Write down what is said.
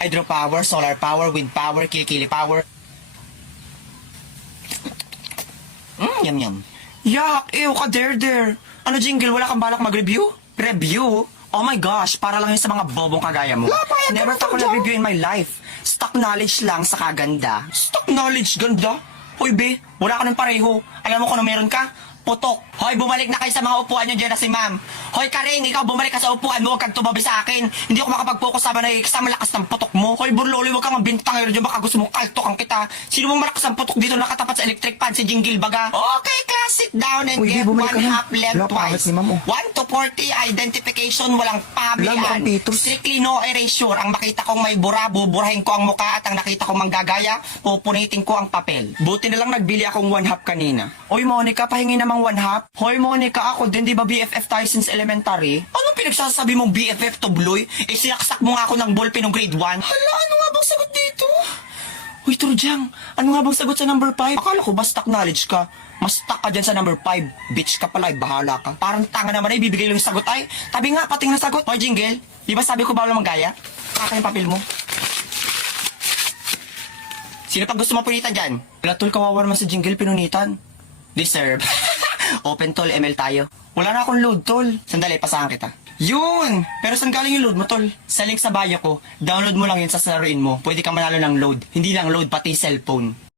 Hydropower, solar power, wind power, kilikili power. Yum yum. Yak, ew ka der. Ano jingle, wala kang balak mag-review? Review? Oh my gosh, para lang yun sa mga bobong kagaya mo. Never pa ako na-review in my life. Stock knowledge lang sa kaganda. Stock knowledge, ganda? Hoy be, wala ka ng pareho. Alam mo kung ano meron ka? Putok. Hoy, bumalik na kayo sa mga upuan nyo dyan na si ma'am. Hoy, Karing, ikaw bumalik ka sa upuan mo, huwag kang tumabi sa akin. Hindi ako makapag-focus sa manay, sa malakas ng putok mo. Hoy, Burloli, huwag kang mabintang dyan, baka gusto mong kaltokan kita. Sino mong malakas ang putok dito nakatapat sa electric fan, si Jingle Baga? Okay, class, sit down and Uy, get bumalik one ka na. half length Wala, pangit twice. ni ma'am, oh. 1 to 40, identification, walang Wala, pabian. mukhang Pitos. Strictly no erasure. Ang makita kong may bura, buburahin ko ang muka at ang nakita kong manggagaya, pupunitin ko ang papel. Buti na lang nagbili akong 1 half kanina. Oy, Monica, pahingi namang 1 half. Hoy, Monica, ako din, di ba BFF tayo since elementary? Anong pinagsasabi mong BFF to Bloy? Eh, sinaksak mo nga ako ng ballpen ng grade 1. Hala, ano nga bang sagot dito? Uy, Trujang, ano nga bang sagot sa number 5? Akala ko ba stock knowledge ka? Mas stuck ka dyan sa number 5. Bitch ka pala, bahala ka. Parang tanga naman ay bibigay lang yung sagot ay. Tabi nga, pating na sagot. Hoy, Jingle, di ba sabi ko bawal manggaya? Kaka yung papel mo. Sino pag gusto mapunitan dyan? Wala tol, kawawa naman sa Jingle, pinunitan. Deserve. Open tol, ML tayo. Wala na akong load tol. Sandali, pasahan kita. Yun! Pero saan galing yung load mo tol? Sa link sa bio ko, download mo lang yun sa salarin mo. Pwede ka manalo ng load. Hindi lang load, pati cellphone.